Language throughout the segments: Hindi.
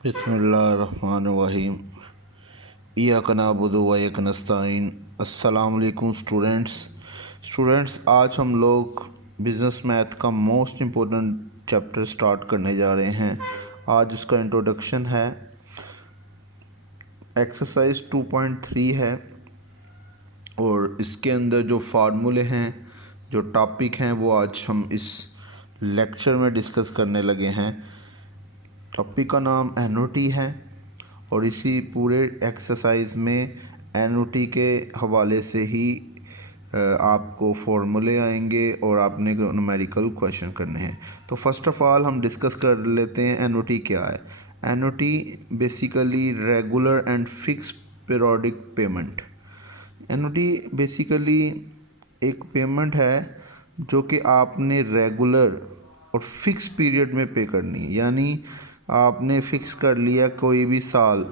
बिस्मिल्लाहिर्रहमानिर्रहीम। इय्याका नअबुदु व इय्याका नस्तईन। अस्सलाम वालेकुम स्टूडेंट्स, आज हम लोग बिज़नेस मैथ का मोस्ट इम्पोर्टेंट चैप्टर स्टार्ट करने जा रहे हैं। आज उसका इंट्रोडक्शन है। एक्सरसाइज 2.3 है और इसके अंदर जो फार्मूले हैं, जो टॉपिक हैं, वो आज हम इस लेक्चर में डिस्कस करने लगे हैं। टॉपिक का नाम एनओटी है और इसी पूरे एक्सरसाइज में एनओटी के हवाले से ही आपको फॉर्मूले आएंगे और आपने न्यूमेरिकल क्वेश्चन करने हैं। तो फर्स्ट ऑफ़ ऑल हम डिस्कस कर लेते हैं एनओटी क्या है। NOT basically regular and fix periodic payment. NOT basically एक पेमेंट है जो कि आपने रेगुलर और फिक्स पीरियड में पे करनी है। यानी आपने फिक्स कर लिया कोई भी साल।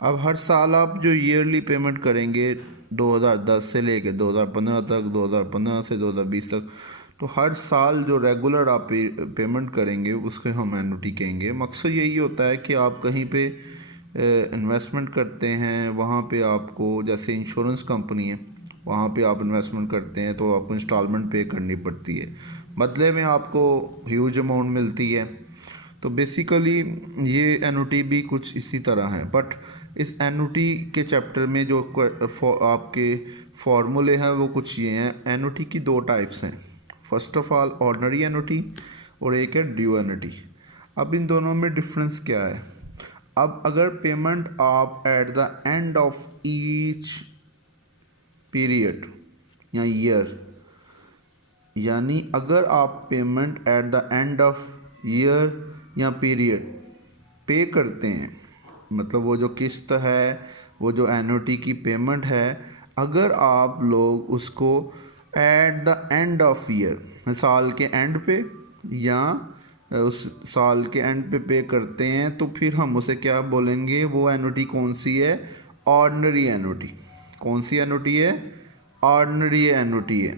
अब हर साल आप जो ईयरली पेमेंट करेंगे 2010 से लेके 2015 तक, 2015 से 2020 तक, तो हर साल जो रेगुलर आप पेमेंट करेंगे उसके हम एनओटी कहेंगे। मकसद यही होता है कि आप कहीं पे इन्वेस्टमेंट करते हैं, वहाँ पे आपको, जैसे इंश्योरेंस कंपनी है, वहाँ पे आप इन्वेस्टमेंट करते हैं तो आपको इंस्टॉलमेंट पे करनी पड़ती है, बदले में आपको ह्यूज अमाउंट मिलती है। तो बेसिकली ये एनओटी भी कुछ इसी तरह है। बट इस एनओटी के चैप्टर में जो आपके फॉर्मूले हैं वो कुछ ये हैं। एनओटी की दो टाइप्स हैं। First of all ordinary NOT और एक है ड्यू एनओटी। अब इन दोनों में डिफरेंस क्या है? अब अगर पेमेंट आप at the end of each period या ईयर, यानी अगर आप payment at the end of year या पीरियड पे करते हैं, मतलब वो जो किस्त है, वो जो एनओटी की पेमेंट है, अगर आप लोग उसको at the end of year, साल के एंड पे या उस साल के एंड पे करते हैं, तो फिर हम उसे क्या बोलेंगे? वो एनओटी कौन सी है? Ordinary NOT. कौन सी एनओटी है? ऑर्डिनरी एनओटी है।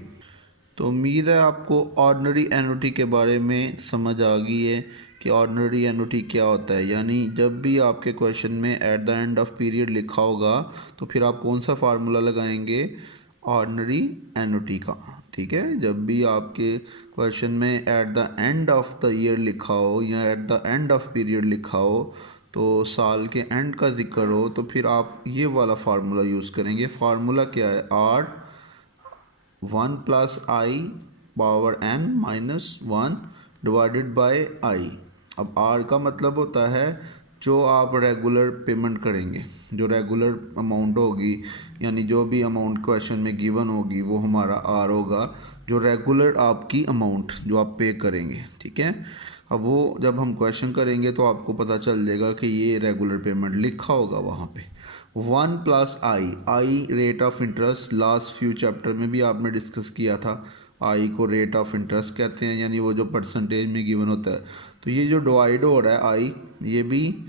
तो उम्मीद है आपको ऑर्डिनरी एनओटी के बारे में समझ आ गई है कि ऑर्डिनरी एनओटी क्या होता है। यानी जब भी आपके क्वेश्चन में at the end of period लिखा होगा तो फिर आप कौन सा फार्मूला लगाएंगे? ऑर्डिनरी एनओटी का। ठीक है, जब भी आपके क्वेश्चन में at the end of the year लिखा हो या at the end of period लिखा हो, तो साल के एंड का जिक्र हो, तो फिर आप ये वाला फार्मूला यूज़ करेंगे। फार्मूला क्या है? आर 1+i⁻n-1 डिवाइडेड बाय आई। अब आर का मतलब होता है जो आप रेगुलर पेमेंट करेंगे, जो रेगुलर अमाउंट होगी, यानी जो भी अमाउंट क्वेश्चन में गिवन होगी वो हमारा आर होगा, जो रेगुलर आपकी अमाउंट जो आप पे करेंगे। ठीक है, अब वो जब हम क्वेश्चन करेंगे तो आपको पता चल जाएगा कि ये रेगुलर पेमेंट लिखा होगा वहाँ पे। 1+i rate of interest, last few chapter में भी आपने डिस्कस किया था। आई को रेट ऑफ इंटरेस्ट कहते हैं, यानी वो जो परसेंटेज में गिवन होता है। तो ये जो डिवाइड हो रहा है आई, ये भी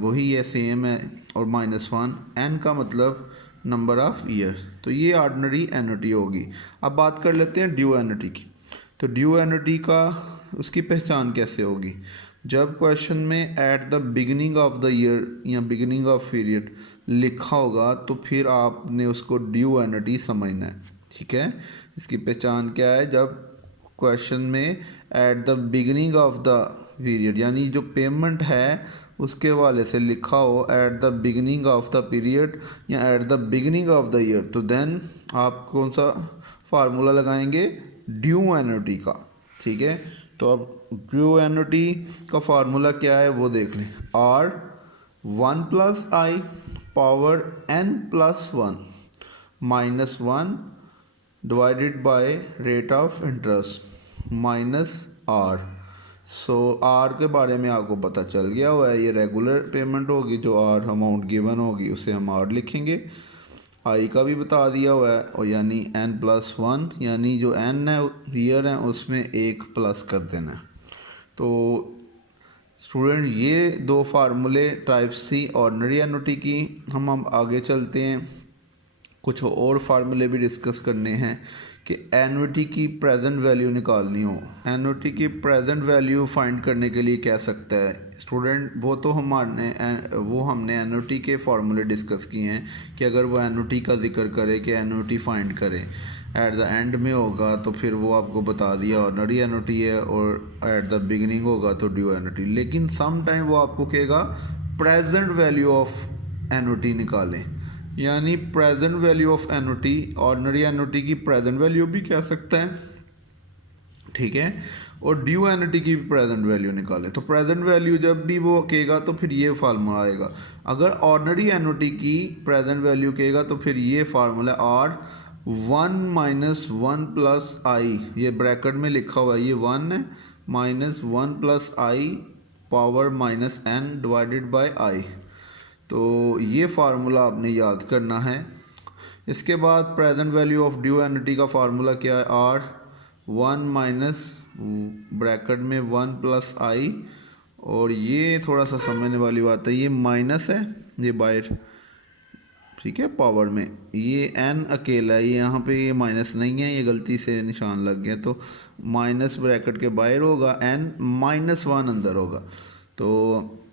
वही है, सेम है। और -1, एन का मतलब नंबर ऑफ ईयर। तो ये ऑर्डिनरी एनओटी होगी। अब बात कर लेते हैं ड्यू एनओटी की। तो ड्यू एनओटी का उसकी पहचान कैसे होगी? जब क्वेश्चन में at the beginning of the year या बिगिनिंग ऑफ पीरियड लिखा होगा तो फिर आपने उसको ड्यू एनओटी समझना है। ठीक है, इसकी पहचान क्या है? जब क्वेश्चन में at the beginning of the period, यानी जो पेमेंट है उसके हवाले से लिखा हो at the beginning of the period या at the beginning of the year, तो देन आप कौन सा फार्मूला लगाएंगे? ड्यू एनओटी का। ठीक है, तो अब ड्यू एनओटी का फार्मूला क्या है वो देख लें। R 1+i⁻n+1 -1 divided by rate of interest minus R. So R के बारे में आपको पता चल गया हुआ है, ये रेगुलर पेमेंट होगी, जो आर अमाउंट गिवन होगी उसे हम आर लिखेंगे। आई का भी बता दिया हुआ है, और यानी n+1, यानी जो n है ईयर है उसमें एक प्लस कर देना है। तो स्टूडेंट ये दो फार्मूले टाइप्स थी ऑर्डिनरी एनओटी की। हम आगे चलते हैं, कुछ और फार्मूले भी डिस्कस करने हैं कि एन्युटी की प्रेजेंट वैल्यू निकालनी हो। एन्युटी की प्रेजेंट वैल्यू फाइंड करने के लिए क्या सकता है स्टूडेंट, वो हमने एन्युटी के फार्मूले डिस्कस किए हैं कि अगर वो एन्युटी का जिक्र करे कि एन्युटी फाइंड करे, एट द एंड में होगा तो फिर वो आपको बता दिया ऑर्डिनरी एन्युटी है, और एट द बिगिनिंग होगा तो ड्यू एन्युटी। लेकिन सम टाइम वो आपको कहेगा प्रेजेंट वैल्यू ऑफ एन्युटी निकालें, यानी present value of annuity, ordinary annuity की प्रेजेंट वैल्यू भी कह सकता है, ठीक है, और ड्यू एन्युटी की प्रेजेंट वैल्यू निकालें। तो प्रेजेंट वैल्यू जब भी वो कहेगा तो फिर ये फार्मूला आएगा। अगर ऑर्डिनरी एन्युटी की प्रेजेंट वैल्यू कहेगा तो फिर ये formula R 1 minus 1 plus i, ये ब्रैकेट में लिखा हुआ है, ये 1 है minus 1 plus i power minus n divided by i. तो ये फार्मूला आपने याद करना है। इसके बाद present value of due annuity का फार्मूला क्या है, R 1 माइनस ब्रैकेट में 1 प्लस आई, और ये थोड़ा सा समझने वाली बात है, ये माइनस है, ये बाहर, ठीक है, पावर में, ये n अकेला है, ये यहाँ पे ये माइनस नहीं है, ये गलती से निशान लग गया, तो माइनस ब्रैकेट के बाहर होगा, n माइनस 1 अंदर होगा, तो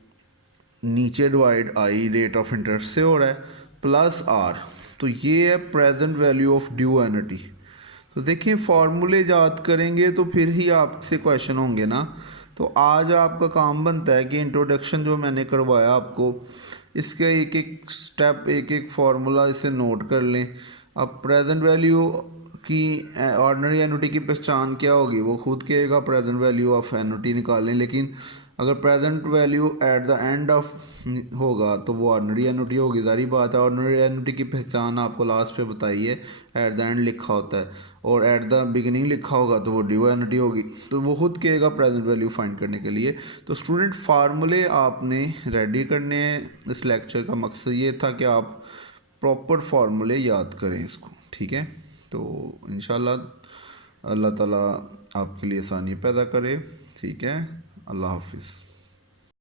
नीचे divide I rate of interest से हो रहा है, प्लस आर, तो ये है present value of due annuity. तो देखिए फार्मूले याद करेंगे तो फिर ही आपसे क्वेश्चन होंगे ना। तो आज आपका काम बनता है कि इंट्रोडक्शन जो मैंने करवाया आपको, इसके एक एक स्टेप, एक एक फार्मूला इसे नोट कर लें। अब प्रेजेंट वैल्यू की ऑर्डिनरी एन्युटी की पहचान क्या होगी, वो खुद कहेगा प्रेजेंट वैल्यू ऑफ एन्युटी निकालें, लेकिन अगर present value at the end of होगा तो वो ऑर्डिनरी एन्युटी होगी, सारी बात है। ऑर्डिनरी एन्युटी की पहचान आपको लास्ट पे बताइए, एट द एंड लिखा होता है, और एट द बिगिनिंग लिखा होगा तो वो ड्यू एन्युटी होगी, तो वो खुद कहेगा प्रेजेंट वैल्यू फाइंड करने के लिए। तो स्टूडेंट फार्मूले आपने रेडी करने हैं। इस लेक्चर का मकसद ये था कि आप प्रॉपर फार्मूले याद करें इसको, ठीक है। तो इंशाल्लाह अल्लाह ताला आपके लिए आसानी पैदा करे, ठीक है। अल्लाह हाफिज़।